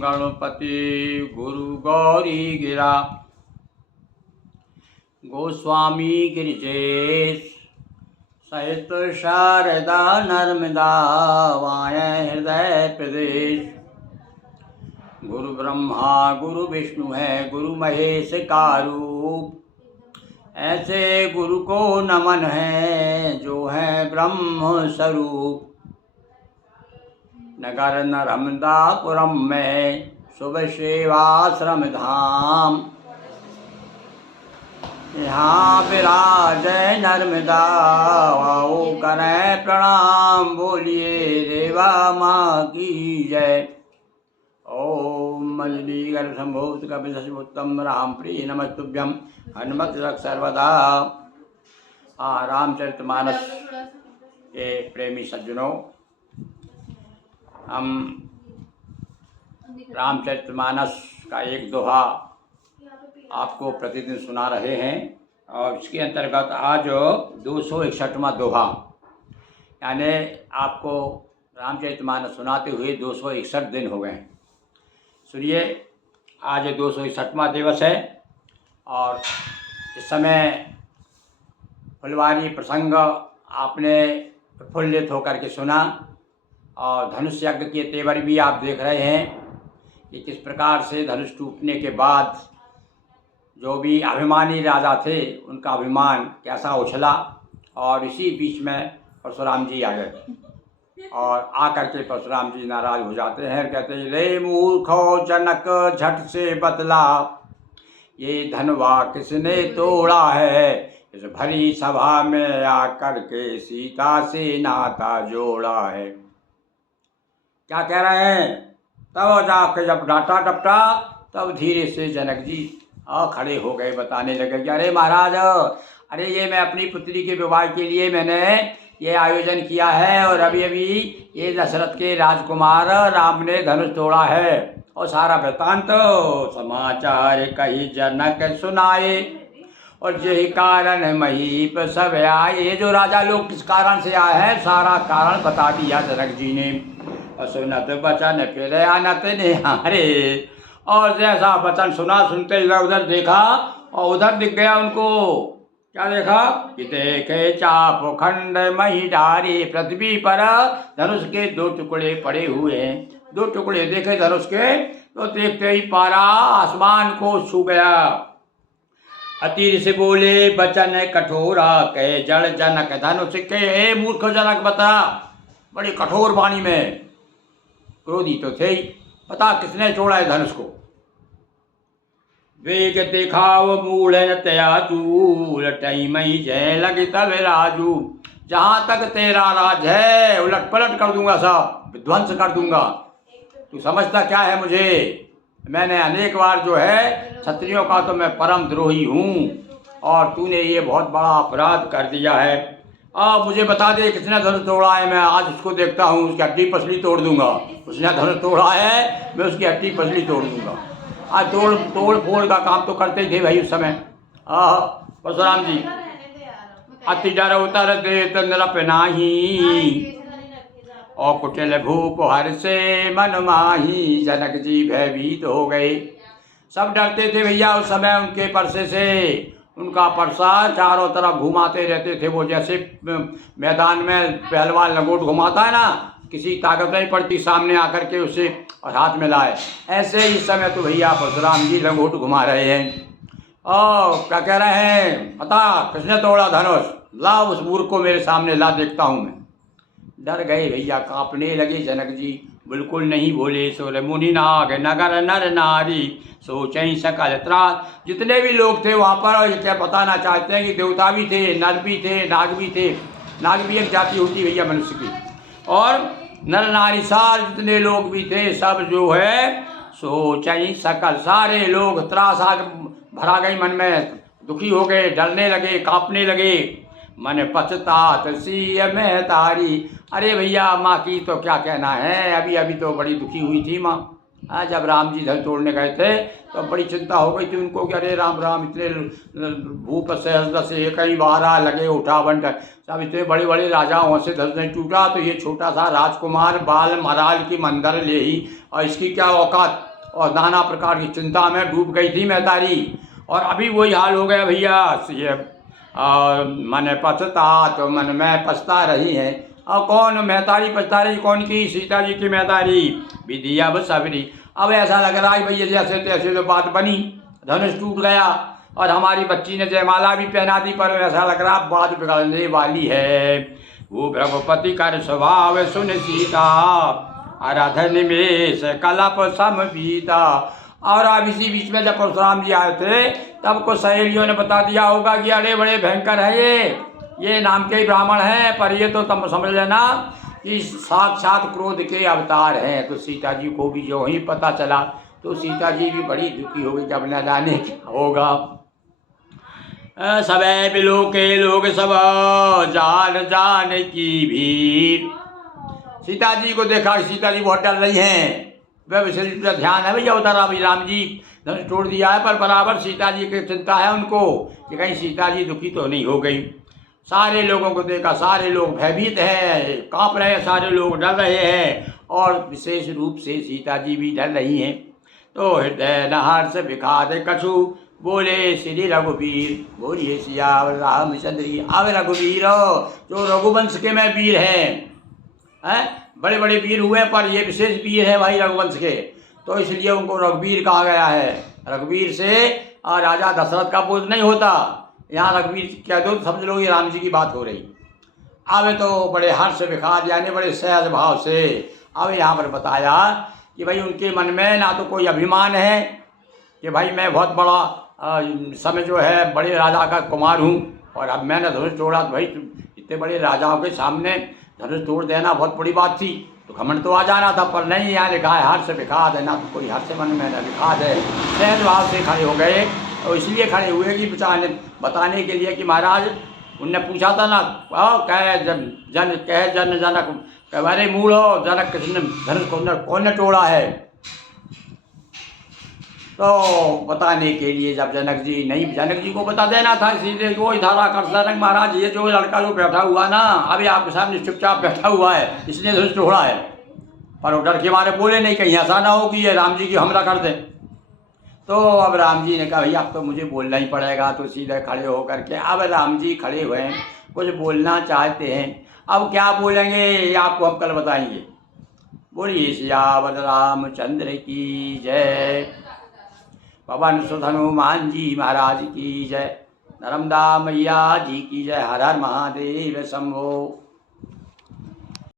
गणपति गुरु गौरी गिरा गोस्वामी गिरिजेश सहित शारदा नर्मदा वायं हृदय प्रदेश। गुरु ब्रह्मा गुरु विष्णु है गुरु महेश का रूप, ऐसे गुरु को नमन है जो है ब्रह्म स्वरूप। नगर नर्मदापुरम में शुभ सेवाश्रम धाम, यहाँ विराजय नर्मदा आओ करें प्रणाम, बोलिए देवा माँ की जय। ओम मजलीगर संभूत कपिशुत्तम राम प्रिय नमस्तुभ्यम हनुमत रख सर्वदा। रामचरितमानस के प्रेमी सज्जनों, हम रामचरितमानस का एक दोहा आपको प्रतिदिन सुना रहे हैं और इसके अंतर्गत आज 261वां दोहा, यानी आपको रामचरितमानस सुनाते हुए 261 दिन हो गए हैं। सुनिए, आज 261वां दिवस है और इस समय फुलवारी प्रसंग आपने प्रफुल्लित होकर के सुना और धनुष यज्ञ के तेवर भी आप देख रहे हैं कि किस प्रकार से धनुष टूटने के बाद जो भी अभिमानी राजा थे उनका अभिमान कैसा उछला, और इसी बीच में परशुराम जी आ गए और आकर के परशुराम जी नाराज हो जाते हैं। कहते हैं, रे मूर्खो जनक झट से बतला, ये धनवा किसने तोड़ा है, इस भरी सभा में आकर के सीता से नाता जोड़ा है। क्या कह रहे हैं? तब जाके जब डांटा डपटा तब धीरे से जनक जी खड़े हो गए, बताने लगे कि अरे महाराज, अरे ये मैं अपनी पुत्री के विवाह के लिए मैंने ये आयोजन किया है और अभी अभी ये दशरथ के राजकुमार राम ने धनुष तोड़ा है। और सारा वृत्तांत समाचार कही जनक सुनाए, और यही कारण महीप सब आए। ये जो राजा लोग किस कारण से आए हैं सारा कारण बता दिया जनक जी ने। और सुनत बचन फिर आनत निहारे, और जैसा वचन सुना सुनते इधर उधर देखा और उधर दिख गया उनको। क्या देखा कि देखे चाप खंड मही डारे, पृथ्वी पर धनुष के 2 टुकड़े पड़े हुए हैं। 2 टुकड़े देखे धनुष के तो देखते ही पारा आसमान को छू गया। अतीर से बोले बचन कठोरा, कहे जड़ जनक धनुष के, हे मूर्ख जनक बता। बड़ी कठोर वाणी में क्रोधी तो थे ही, पता किसने तोड़ा है धनुष को। वेग दिखाओ मूल त्याजू, लटई मई जय लगे तब राजू। जहाँ तक तेरा राज है उलट पलट कर दूंगा, सब विध्वंस कर दूंगा। तू समझता क्या है मुझे? मैंने अनेक बार जो है क्षत्रियों का तो मैं परम द्रोही हूँ, और तूने ये बहुत बड़ा अपराध कर दिया है। अब मुझे बता दे किसने धनुष तोड़ा है, मैं आज उसको देखता हूँ, उसकी हड्डी पसली तोड़ दूंगा। उसने धनुष तोड़ा है, मैं उसकी हड्डी पसली तोड़ दूंगा। आज तोड़ फोड़ का काम तो करते ही थे भाई उस समय। परशुराम जी अति डर उतर दे नरप नाही, और कुटिल भूप हर से मन माही। जनक जी भयभीत हो गए, सब डरते थे भैया उस समय उनके परसे से। उनका परसा चारों तरफ घुमाते रहते थे, वो जैसे मैदान में पहलवान लंगोट घुमाता है ना, किसी ताकत नहीं पड़ती सामने आकर के उसे और हाथ में लाए, ऐसे ही समय तो भैया परशुराम जी लंगोट घुमा रहे हैं। क्या कह रहे हैं? पता किसने तोड़ा धनुष? ला उस मूर्ख को मेरे सामने ला, देखता हूँ मैं। डर गए भैया, कांपने लगे जनक जी। बिल्कुल नहीं बोले। सोरे मुनि नाग नगर नर नारी, सोचें सकल त्रास। जितने भी लोग थे वहाँ पर, क्या बताना चाहते हैं कि देवता भी थे, नर भी थे, नाग भी थे। नाग भी एक जाति होती भैया मनुष्य की। और नर नारी सार जितने लोग भी थे सब जो है सोचें सकल, सारे लोग त्रास आग भरा गई मन में, दुखी हो गए, डरने लगे, कांपने लगे। मन पछतात सी में तारी। अरे भैया माँ की तो क्या कहना है, अभी अभी तो बड़ी दुखी हुई थी माँ। जब राम जी धनुष तोड़ने गए थे तो बड़ी चिंता हो गई थी उनको कि अरे राम राम, इतने भूप से कई बारा लगे उठा बंट, सब इतने बड़े बड़े राजाओं से धनुष नहीं टूटा, तो ये छोटा सा राजकुमार बाल महाराज की मंदिर ले ही, और इसकी क्या औकात। और नाना प्रकार की चिंता में डूब गई थी महतारी। और अभी वही हाल हो गया भैया। ये मन पछता तो मन में पछता रही है। और कौन महतारी पछता रही, कौन की? सीता जी की महतारी। विधि अब सबरी। अब ऐसा लग रहा है भैया जैसे तैसे तो बात बनी, धनुष टूट गया और हमारी बच्ची ने जयमाला भी पहना दी, पर ऐसा लग रहा बात बिगड़ने वाली है। वो रघुपति कर स्वभाव सुन सीता, आराधन में से कलप सम बीता। और अब इसी बीच में जब परशुराम जी आए थे तब को सहेलियों ने बता दिया होगा कि अरे बड़े भयंकर है ये नाम के ही ब्राह्मण हैं, पर ये तो तुम समझ लेना कि साक्षात क्रोध के अवतार हैं। तो सीता जी को भी जो ही पता चला तो सीता जी भी बड़ी दुखी हो गई, जब न जाने क्या होगा। सबे बिलो के लोग सब जान जान की भीड़। सीता जी को देखा, सीता जी बहुत डर रही हैं। वह विशेष ध्यान है भैया उधर। अभी राम जी धनुष तोड़ दिया है, पर बराबर सीता जी की चिंता है उनको कि कहीं सीता जी दुखी तो नहीं हो गई। सारे लोगों को देखा, सारे लोग भयभीत हैं, कांप रहे हैं, सारे लोग डर रहे हैं और विशेष रूप से सीता जी भी डर रही हैं। तो हृदय नहर से विखाद कछु बोले श्री रघुवीर, बोलिए सियावर रामचंद्र। अब रघुवीर जो रघुवंश के में वीर हैं, बड़े बड़े वीर हुए पर ये विशेष वीर है भाई रघुवंश के, तो इसलिए उनको रघुवीर कहा गया है। रघुवीर से राजा दशरथ का बोझ नहीं होता। यहाँ रघुवीर कह दो समझ लो ये राम जी की बात हो रही। अब तो बड़े हर्ष विखाद यानी बड़े सहज भाव से अब यहाँ पर बताया कि भाई उनके मन में ना तो कोई अभिमान है कि भाई मैं बहुत बड़ा समय जो है बड़े राजा का कुमार हूँ और अब मैंने धनुष तोड़ा, तो भाई इतने बड़े राजाओं के सामने धनुष तोड़ देना बहुत बड़ी बात थी, तो घमंड तो आ जाना था। पर नहीं, यहाँ लिखा है हर्ष विखाद है, ना तो कोई हर्ष मन में ना विखाद है। सहज भाव से खड़े हो गए और इसलिए खड़े हुए कि बताने के लिए कि महाराज उनने पूछा था ना, कह जन जनक अरे मूढ़ हो जनक किसने धनुष कौन ने तोड़ा है। तो बताने के लिए जब जनक जी को बता देना था, सीधे वो धारा कर जनक महाराज ये जो लड़का जो बैठा हुआ ना अभी आपके सामने चुपचाप बैठा हुआ है, इसने धनुष तोड़ा है। पर वो डर के मारे बोले नहीं कहीं ऐसा ना हो कि ये राम जी की हमला कर दें। तो अब राम जी ने कहा भैया अब तो मुझे बोलना ही पड़ेगा। तो सीधे खड़े होकर के अब राम जी खड़े हुए हैं, कुछ बोलना चाहते हैं। अब क्या बोलेंगे ये आपको हम कल बताएंगे। बोलिए सियावर रामचंद्र की जय। पवन सुत हनुमान जी महाराज की जय। नर्मदा मैया जी की जय। हर हर महादेव शंभो।